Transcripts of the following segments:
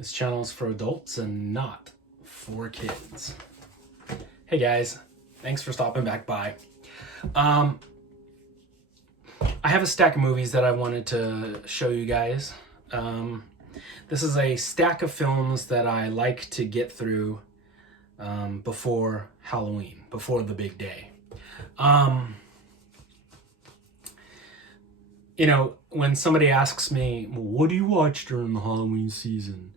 This channel is for adults and not for kids. Hey guys, thanks for stopping back by. I have a stack of movies that I wanted to show you guys. This is a stack of films that I like to get through before Halloween, before the big day. You know, when somebody asks me, well, what do you watch during the Halloween season?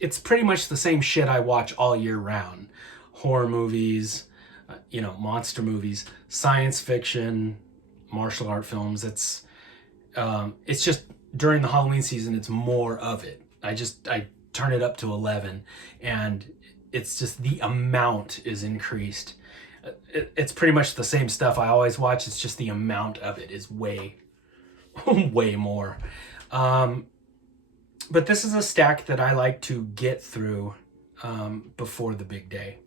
It's pretty much the same shit I watch all year round. Horror movies, monster movies, science fiction, martial art films. It's just during the Halloween season, it's more of it. I turn it up to 11 and it's just the amount is increased. It's pretty much the same stuff I always watch. It's just the amount of it is way more. But this is a stack that I like to get through before the big day.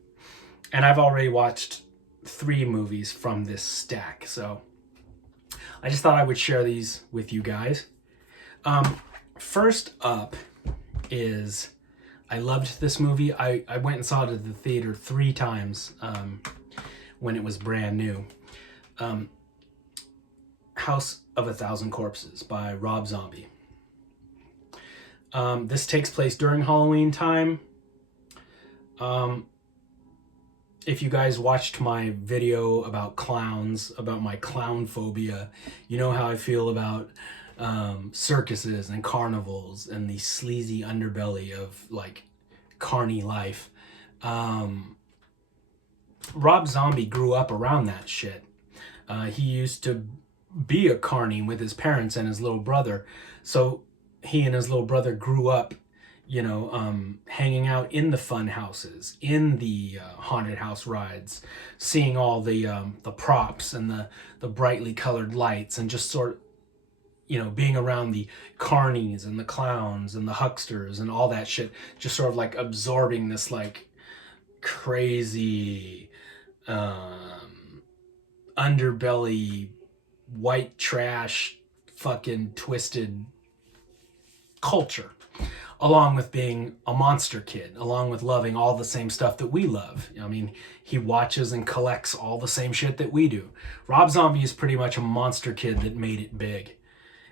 And I've already watched 3 movies from this stack. So I just thought I would share these with you guys. First up is, I loved this movie. I went and saw it at the theater 3 times when it was brand new. House of a Thousand Corpses by Rob Zombie. This takes place during Halloween time. If you guys watched my video about clowns, about my clown phobia, you know how I feel about circuses and carnivals and the sleazy underbelly of like carny life. Rob Zombie grew up around that shit. He used to be a carny with his parents and his little brother. So he and his little brother grew up, hanging out in the fun houses, in the haunted house rides, seeing all the props and the brightly colored lights, and just sort of, being around the carnies and the clowns and the hucksters and all that shit, just sort of like absorbing this like crazy underbelly, white trash, fucking twisted culture, along with being a monster kid, along with loving all the same stuff that we love. I mean, he watches and collects all the same shit that we do. Rob Zombie is pretty much a monster kid that made it big.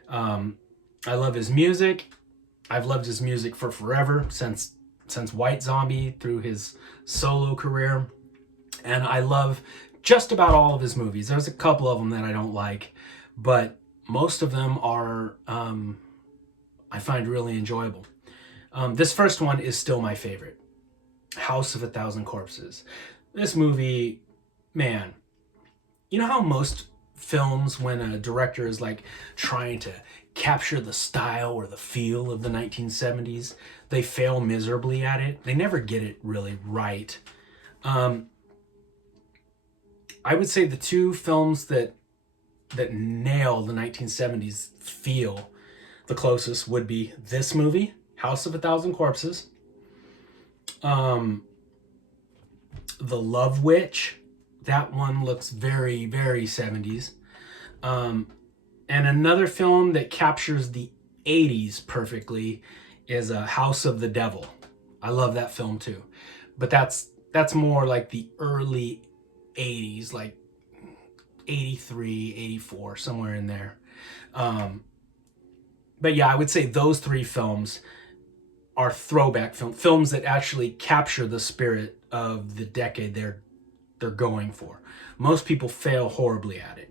I love his music. I've loved his music for forever, since White Zombie, through his solo career. And I love just about all of his movies. There's a couple of them that I don't like, but most of them are I find really enjoyable. This first one is still my favorite. House of a Thousand Corpses. This movie, man, you know how most films, when a director is like trying to capture the style or the feel of the 1970s, they fail miserably at it. They never get it really right. I would say the 2 films that nail the 1970s feel the closest would be this movie, House of a Thousand Corpses, The Love Witch. That one looks very, very 70s. And another film that captures the 80s perfectly is House of the Devil. I love that film too. But that's more like the early 80s, like 83, 84, somewhere in there. But yeah, I would say those 3 films are throwback films that actually capture the spirit of the decade they're going for. Most people fail horribly at it.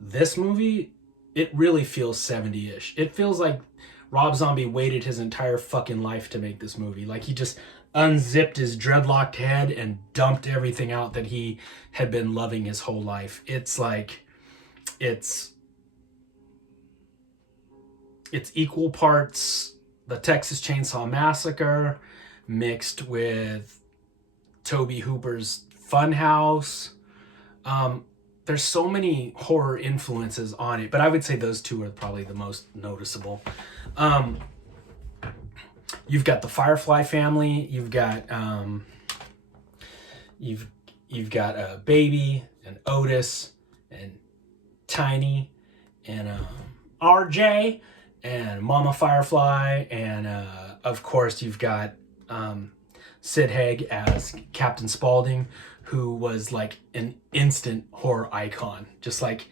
This movie, it really feels 70-ish. It feels like Rob Zombie waited his entire fucking life to make this movie. Like he just unzipped his dreadlocked head and dumped everything out that he had been loving his whole life. It's like, it's equal parts the Texas Chainsaw Massacre mixed with Tobe Hooper's Funhouse. There's so many horror influences on it, but I would say those 2 are probably the most noticeable. You've got the Firefly family. You've got you've got Baby and Otis and Tiny and RJ and Mama Firefly, and of course you've got Sid Haig as Captain Spaulding, who was like an instant horror icon. Just like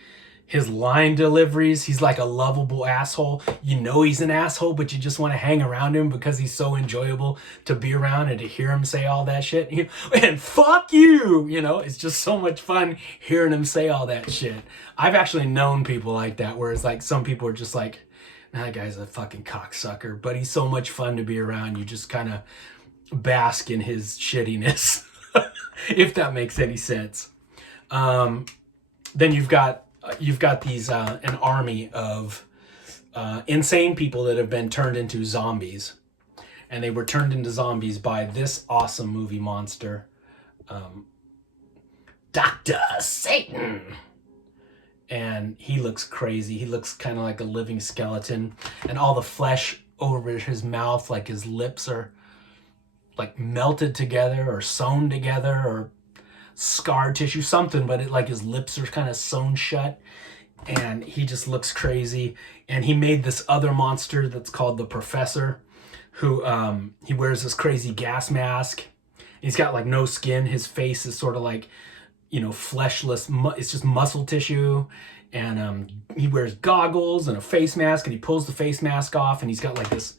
his line deliveries, he's like a lovable asshole. You know he's an asshole, but you just want to hang around him because he's so enjoyable to be around and to hear him say all that shit. And fuck you! You know, it's just so much fun hearing him say all that shit. I've actually known people like that, where it's like some people are just like, that guy's a fucking cocksucker, but he's so much fun to be around. You just kind of bask in his shittiness, if that makes any sense. Then you've got these an army of insane people that have been turned into zombies, and they were turned into zombies by this awesome movie monster, Dr. Satan. And he looks crazy. He looks kind of like a living skeleton, and all the flesh over his mouth, like his lips are like melted together or sewn together or scar tissue, something, but it like his lips are kind of sewn shut, and he just looks crazy. And he made this other monster that's called the Professor, who he wears this crazy gas mask. He's got like no skin. His face is sort of like, you know, fleshless. It's just muscle tissue. And he wears goggles and a face mask, and he pulls the face mask off, and he's got like this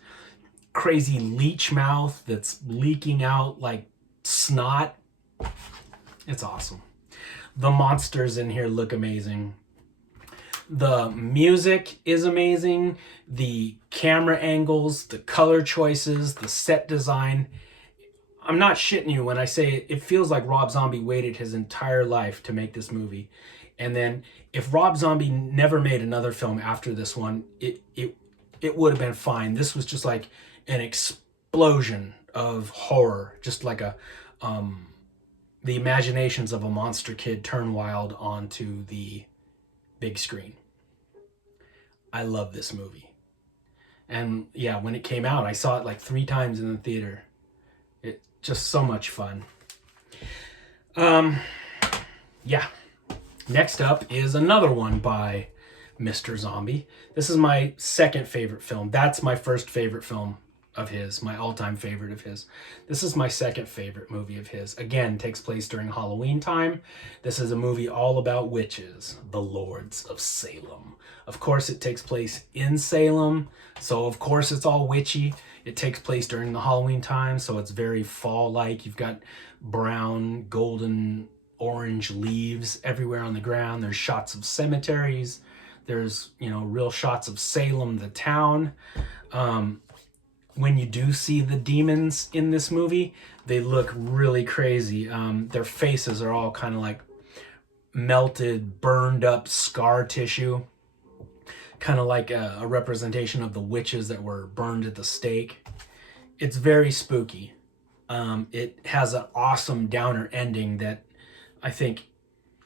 crazy leech mouth that's leaking out like snot. It's awesome. The monsters in here look amazing. The music is amazing. The camera angles, the color choices, the set design. I'm not shitting you when I say it feels like Rob Zombie waited his entire life to make this movie. And then if Rob Zombie never made another film after this one, it would have been fine. This was just like an explosion of horror, just like a the imaginations of a monster kid turn wild onto the big screen. I love this movie. And yeah, when it came out, I saw it like 3 times in the theater. It just so much fun. Yeah. Next up is another one by Mr. Zombie. This is my second favorite film. That's my first favorite film of his, my all-time favorite of his. This is my second favorite movie of his. Again, takes place during Halloween time. This is a movie all about witches, the Lords of Salem. Of course, it takes place in Salem, so of course it's all witchy. It takes place during the Halloween time, so it's very fall-like. You've got brown, golden, orange leaves everywhere on the ground. There's shots of cemeteries. There's, you know, real shots of Salem, the town. When you do see the demons in this movie, they look really crazy. Their faces are all kind of like melted, burned up scar tissue. Kind of like a representation of the witches that were burned at the stake. It's very spooky. It has an awesome downer ending that I think,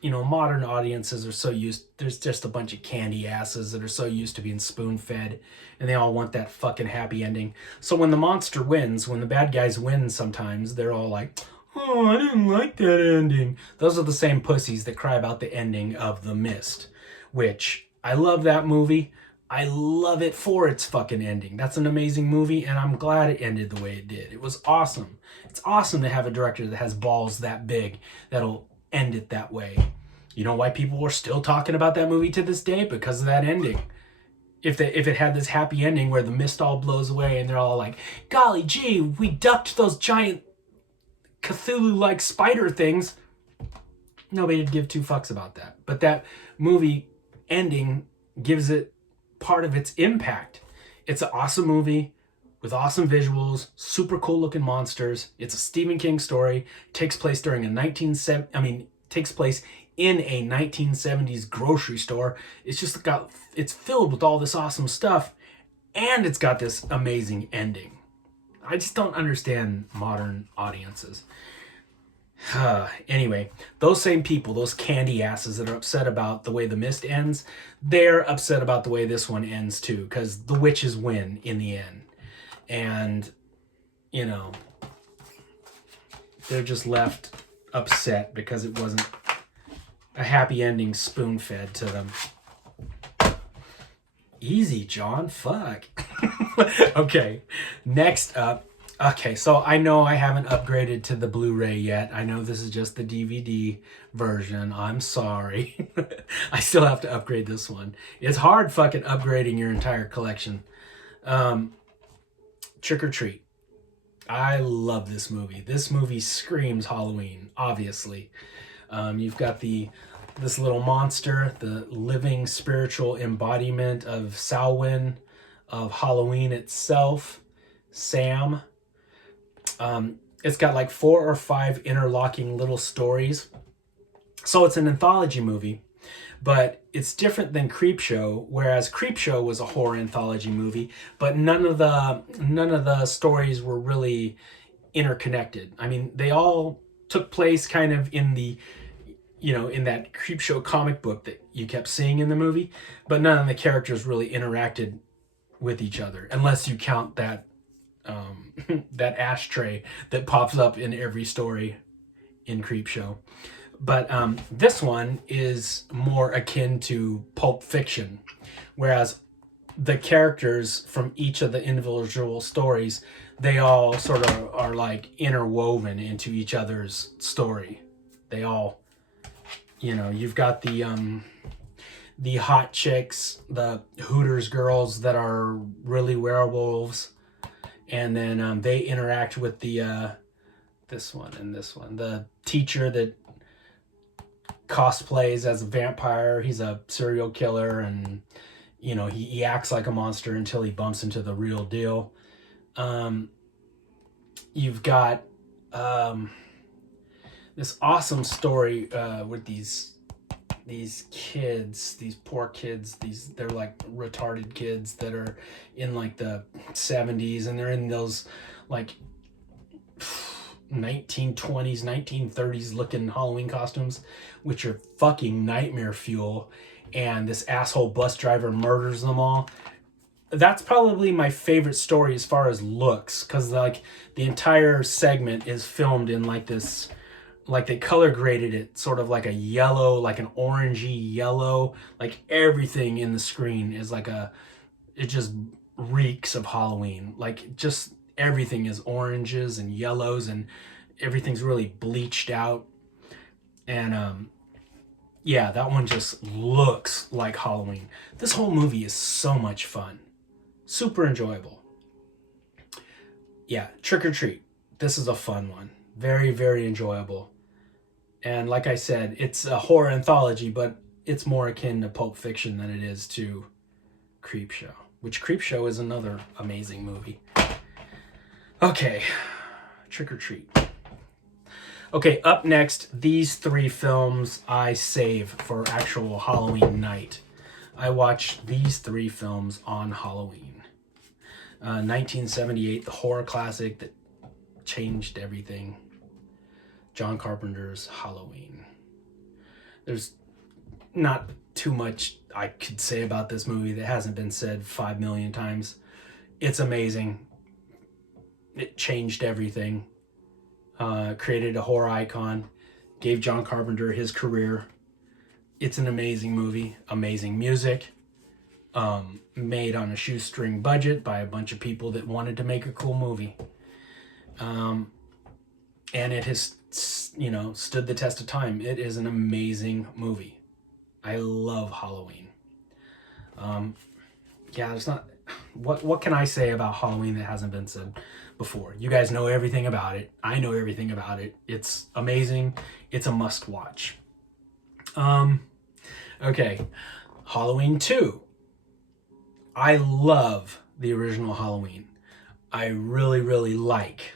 you know, modern audiences are so used. There's just a bunch of candy asses that are so used to being spoon-fed, and they all want that fucking happy ending. So when the monster wins, when the bad guys win sometimes, they're all like, oh, I didn't like that ending. Those are the same pussies that cry about the ending of The Mist, which I love that movie. I love it for its fucking ending. That's an amazing movie, and I'm glad it ended the way it did. It was awesome. It's awesome to have a director that has balls that big that'll end it that way. You know why people are still talking about that movie to this day? Because of that ending. If it had this happy ending where the mist all blows away and they're all like, golly gee, we ducked those giant Cthulhu-like spider things, nobody'd give 2 fucks about that. But that movie ending gives it part of its impact. It's an awesome movie with awesome visuals, super cool looking monsters. It's a Stephen King story. Takes place in a 1970s grocery store. It's filled with all this awesome stuff, and it's got this amazing ending. I just don't understand modern audiences. Anyway, those same people, those candy asses that are upset about the way The Mist ends, they're upset about the way this one ends too, because the witches win in the end. And, you know, they're just left upset because it wasn't a happy ending spoon-fed to them. Easy, John. Fuck. Okay. Next up. Okay, so I know I haven't upgraded to the Blu-ray yet. I know this is just the DVD version. I'm sorry. I still have to upgrade this one. It's hard fucking upgrading your entire collection. Um, Trick or Treat. I love this movie. This movie screams Halloween, obviously. You've got this little monster, the living spiritual embodiment of Samhain, of Halloween itself, Sam. It's got like 4 or 5 interlocking little stories. So it's an anthology movie, but it's different than Creepshow, whereas Creepshow was a horror anthology movie, but none of the stories were really interconnected. I mean, they all took place kind of in the in that Creepshow comic book that you kept seeing in the movie, but none of the characters really interacted with each other, unless you count that that ashtray that pops up in every story in Creepshow. But this one is more akin to Pulp Fiction, whereas the characters from each of the individual stories, they all sort of are like interwoven into each other's story. They all, you've got the hot chicks, the Hooters girls that are really werewolves, and then they interact with the this one and this one. The teacher that cosplays as a vampire, he's a serial killer, and he acts like a monster until he bumps into the real deal. You've got this awesome story with these kids, these poor kids, they're like retarded kids that are in like the 70s, and they're in those like 1920s, 1930s looking Halloween costumes, which are fucking nightmare fuel. And this asshole bus driver murders them all. That's probably my favorite story as far as looks, because like the entire segment is filmed in like this, like they color graded it sort of like a yellow, like an orangey yellow. Like everything in the screen is like it just reeks of Halloween. Like just everything is oranges and yellows, and everything's really bleached out. And yeah, that one just looks like Halloween. This whole movie is so much fun. Super enjoyable. Yeah, Trick or Treat. This is a fun one. Very, very enjoyable. And like I said, it's a horror anthology, but it's more akin to Pulp Fiction than it is to Creepshow, which Creepshow is another amazing movie. Okay, Trick or Treat. Okay, up next, these 3 films I save for actual Halloween night. I watched these 3 films on Halloween. 1978, the horror classic that changed everything. John Carpenter's Halloween. There's not too much I could say about this movie that hasn't been said 5 million times. It's amazing. It changed everything. Created a horror icon. Gave John Carpenter his career. It's an amazing movie. Amazing music. Made on a shoestring budget by a bunch of people that wanted to make a cool movie. And it has, stood the test of time. It is an amazing movie. I love Halloween. Yeah, there's not... What can I say about Halloween that hasn't been said before? You guys know everything about it. I know everything about it. It's amazing. It's a must watch. Okay. Halloween 2. I love the original Halloween. I really, really like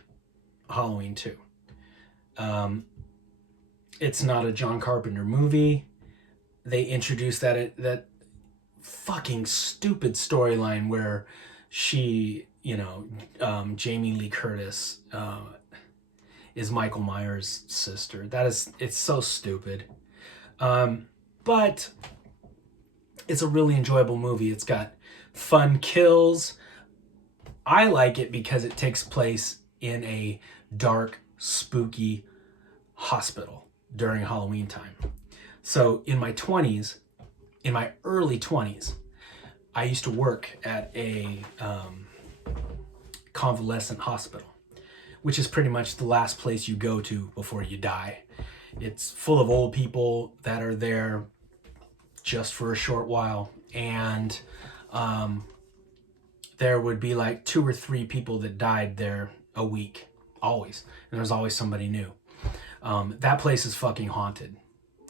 Halloween 2. It's not a John Carpenter movie. They introduced that fucking stupid storyline where she, Jamie Lee Curtis is Michael Myers' sister. It's so stupid. But it's a really enjoyable movie. It's got fun kills. I like it because it takes place in a dark, spooky hospital during Halloween time. So in my early 20s, I used to work at a convalescent hospital, which is pretty much the last place you go to before you die. It's full of old people that are there just for a short while, and there would be like 2 or 3 people that died there a week, always, and there's always somebody new. That place is fucking haunted,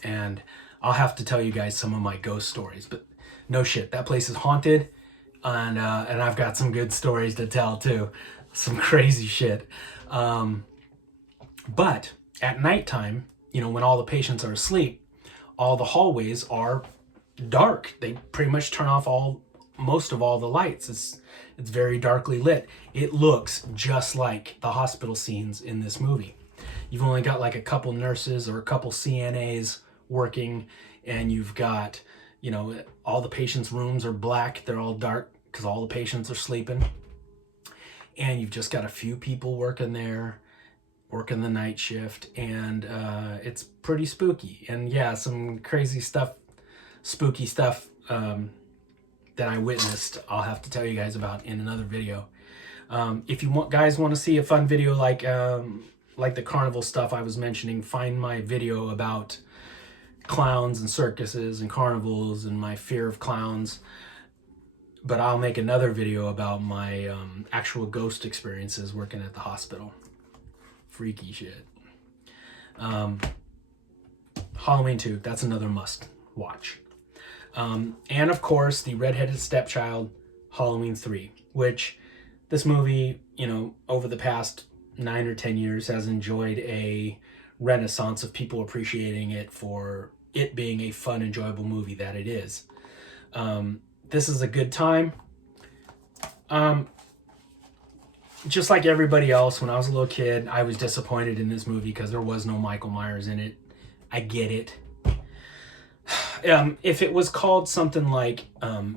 and I'll have to tell you guys some of my ghost stories, but no shit, that place is haunted, and I've got some good stories to tell too, some crazy shit. But at nighttime, when all the patients are asleep, all the hallways are dark. They pretty much turn off most of all the lights. It's very darkly lit. It looks just like the hospital scenes in this movie. You've only got like a couple nurses or a couple CNAs working, and you've got, all the patients' rooms are black. They're all dark because all the patients are sleeping. And you've just got a few people working there, working the night shift, and it's pretty spooky. And yeah, some crazy stuff, spooky stuff that I witnessed, I'll have to tell you guys about in another video. If you guys want to see a fun video like the carnival stuff I was mentioning, find my video about clowns and circuses and carnivals and my fear of clowns. But I'll make another video about my actual ghost experiences working at the hospital. Freaky shit. Halloween 2, that's another must watch. And of course, the redheaded stepchild, Halloween 3, which this movie, over the past 9 or 10 years has enjoyed a renaissance of people appreciating it for it being a fun, enjoyable movie that it is. This is a good time. Just like everybody else, when I was a little kid, I was disappointed in this movie because there was no Michael Myers in it. I get it. If it was called something like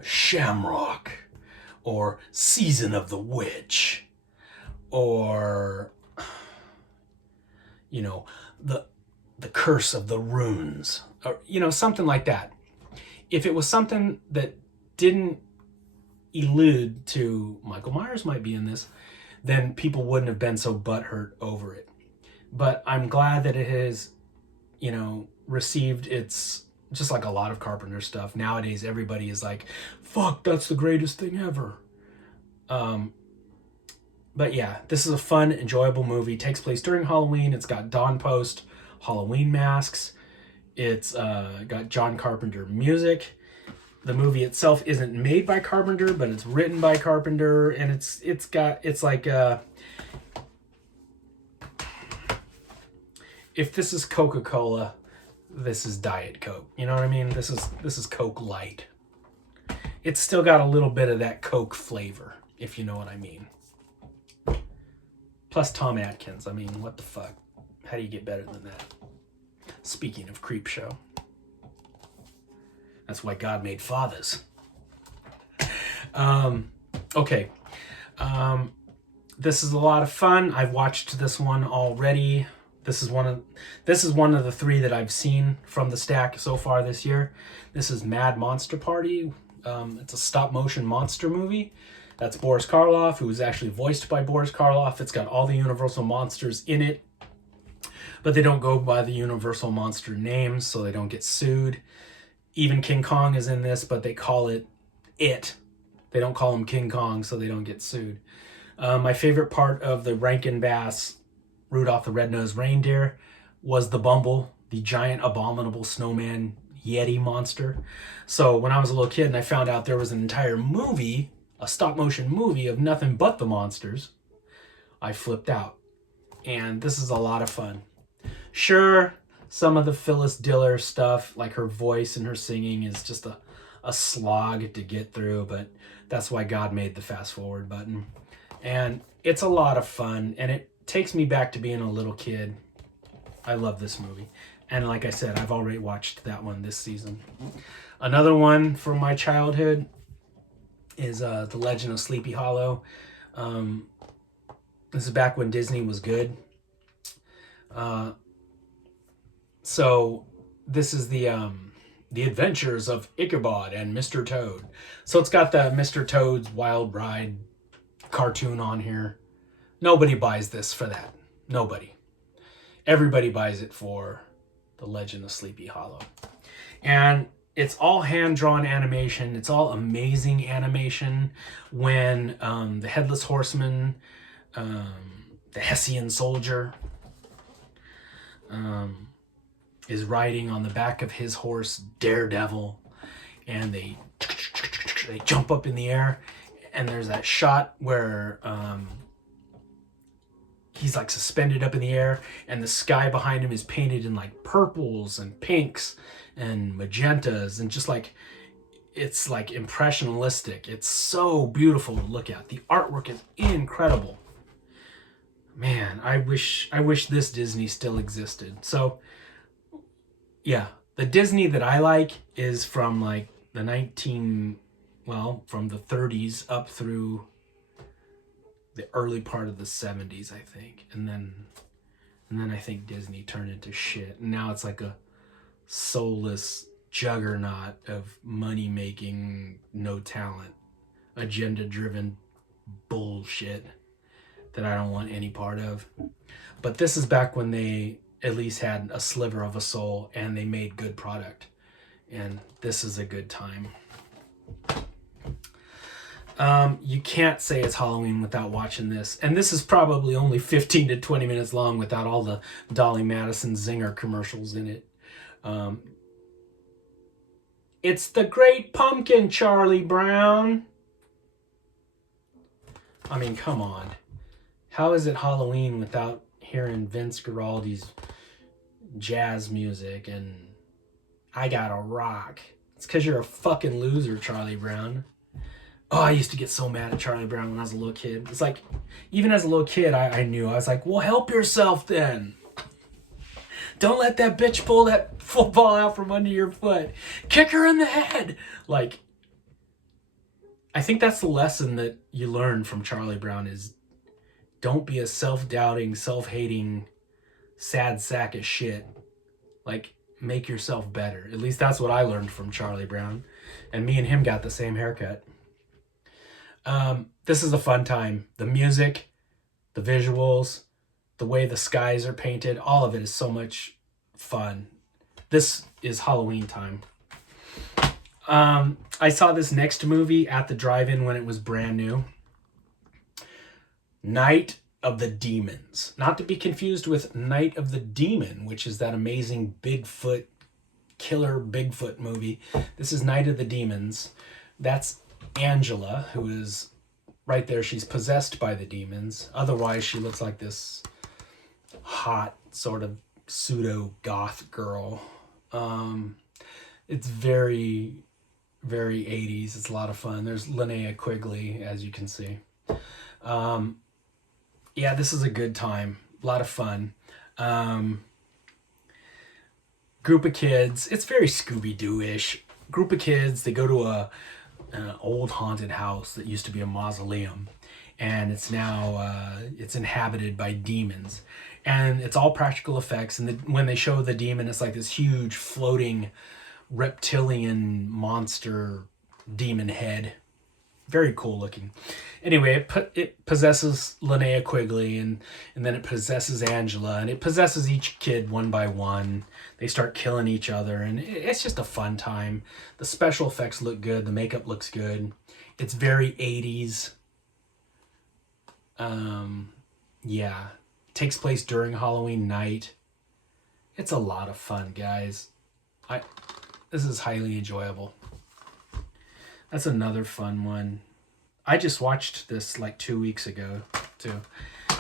Shamrock or Season of the Witch or the Curse of the Runes or something like that. If it was something that didn't allude to Michael Myers might be in this, then people wouldn't have been so butthurt over it. But I'm glad that it has, received its, just like a lot of Carpenter stuff. Nowadays, everybody is like, fuck, that's the greatest thing ever. But yeah, this is a fun, enjoyable movie. It takes place during Halloween. It's got Dawn Post Halloween masks. It's got John Carpenter music. The movie itself isn't made by Carpenter, but it's written by Carpenter, and it's like if this is Coca-Cola, this is Diet Coke. You know what I mean? This is Coke Light. It's still got a little bit of that Coke flavor, if you know what I mean. Plus Tom Atkins. I mean, what the fuck? How do you get better than that? Speaking of creep show. That's why God made fathers. Okay. This is a lot of fun. I've watched this one already. This is one of the 3 that I've seen from the stack so far this year. This is Mad Monster Party. It's a stop motion monster movie. That's Boris Karloff, who was actually voiced by Boris Karloff. It's got all the Universal monsters in it, but they don't go by the Universal monster names, so they don't get sued. Even King Kong is in this, but they call it It. They don't call him King Kong, so they don't get sued. My favorite part of the Rankin Bass Rudolph the Red-Nosed Reindeer was the Bumble, the giant abominable snowman Yeti monster. So when I was a little kid and I found out there was an entire movie, a stop-motion movie of nothing but the monsters, I flipped out. And this is a lot of fun. Sure, some of the Phyllis Diller stuff, like her voice and her singing, is just a slog to get through, but that's why God made the fast forward button. And it's a lot of fun, and it takes me back to being a little kid. I love this movie. And like I said, I've already watched that one this season. Another one from my childhood is The Legend of Sleepy Hollow. This is back when Disney was good. So this is the The Adventures of Ichabod and Mr. Toad. So it's got the Mr. Toad's Wild Ride cartoon on here. Nobody buys this for that. Nobody. Everybody buys it for The Legend of Sleepy Hollow. And it's all hand-drawn animation. It's all amazing animation. When the Headless Horseman, the Hessian soldier, is riding on the back of his horse, Daredevil, and they jump up in the air, and there's that shot where he's like suspended up in the air, and the sky behind him is painted in like purples and pinks and magentas, and just like, it's like impressionistic. It's so beautiful to look at. The artwork is incredible. Man, I wish this Disney still existed. So yeah, the Disney that I like is from like the from the 30s up through the early part of the 70s, I think. And then I think Disney turned into shit. And now it's like a soulless juggernaut of money making, no talent, agenda driven bullshit that I don't want any part of. But this is back when they at least had a sliver of a soul and they made good product. And this is a good time. You can't say it's Halloween without watching this. And this is probably only 15 to 20 minutes long without all the Dolly Madison Zinger commercials in it. It's the Great Pumpkin, Charlie Brown. I mean, come on. How is it Halloween without hearing Vince Guaraldi's jazz music and I Gotta Rock? It's because you're a fucking loser, Charlie Brown. Oh, I used to get so mad at Charlie Brown when I was a little kid. It's like, even as a little kid, I knew. I was like, well, help yourself then. Don't let that bitch pull that football out from under your foot. Kick her in the head. Like, I think that's the lesson that you learn from Charlie Brown is don't be a self-doubting, self-hating, sad sack of shit. Like, make yourself better. At least that's what I learned from Charlie Brown. And me and him got the same haircut. This is a fun time. The music, the visuals, the way the skies are painted, all of it is so much fun. This is Halloween time. I saw this next movie at the drive-in when it was brand new. Night of the Demons. Not to be confused with Night of the Demon, which is that amazing Bigfoot, killer Bigfoot movie. This is Night of the Demons. That's Angela, who is right there. She's possessed by the demons. Otherwise, she looks like this hot sort of pseudo-goth girl. It's very, very 80s. It's a lot of fun. There's Linnea Quigley, as you can see. Yeah, this is a good time. A lot of fun. Group of kids. It's very Scooby-Doo-ish. Group of kids. They go to an old haunted house that used to be a mausoleum. And it's now, it's inhabited by demons. And it's all practical effects. And when they show the demon, it's like this huge floating reptilian monster demon head. Very cool looking. Anyway, it possesses Linnea Quigley, and then it possesses Angela, and it possesses each kid one by one. They start killing each other, and it's just a fun time. The special effects look good. The makeup looks good. It's very 80s. Yeah. It takes place during Halloween night. It's a lot of fun, guys. This is highly enjoyable. That's another fun one. I just watched this like 2 weeks ago, too.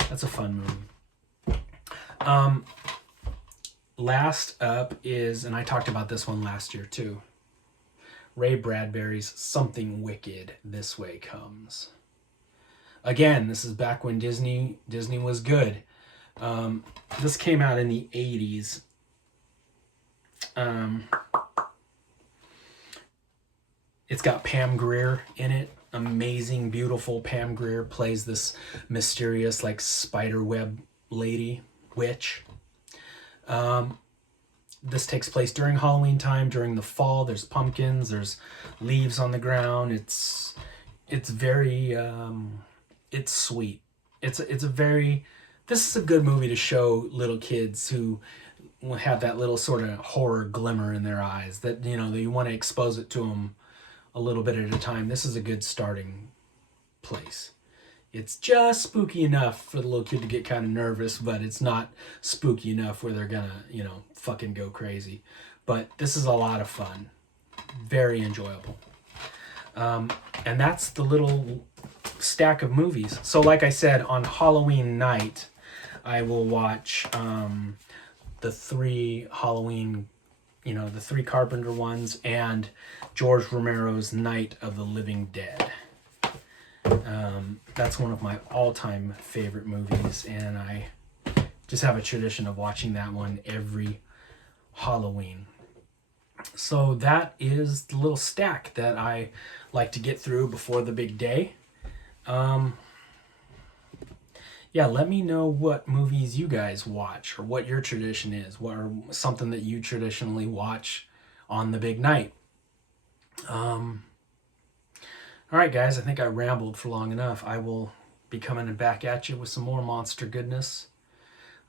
That's a fun movie. Last up is, and I talked about this one last year, too. Ray Bradbury's Something Wicked, This Way Comes. Again, this is back when Disney was good. This came out in the 80s. It's got Pam Grier in it. Amazing, beautiful Pam Grier plays this mysterious, like, spiderweb lady, witch. this takes place during Halloween time, during the fall. There's pumpkins, there's leaves on the ground. It's very it's sweet. It's a very, this is a good movie to show little kids who will have that little sort of horror glimmer in their eyes, that you know that you want to expose it to them a little bit at a time. This is a good starting place. It's just spooky enough for the little kid to get kind of nervous, but it's not spooky enough where they're gonna, you know, fucking go crazy. But this is a lot of fun. Very enjoyable. And that's the little stack of movies. So like I said, on Halloween night, I will watch the 3 Halloween, you know, the 3 Carpenter ones, and George Romero's Night of the Living Dead. That's one of my all-time favorite movies, and I just have a tradition of watching that one every Halloween. So that is the little stack that I like to get through before the big day. Yeah, let me know what movies you guys watch, or what your tradition is, what or something that you traditionally watch on the big night. All right, guys, I think I rambled for long enough. I will be coming back at you with some more monster goodness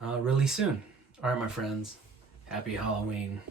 really soon. All right, my friends, happy Halloween.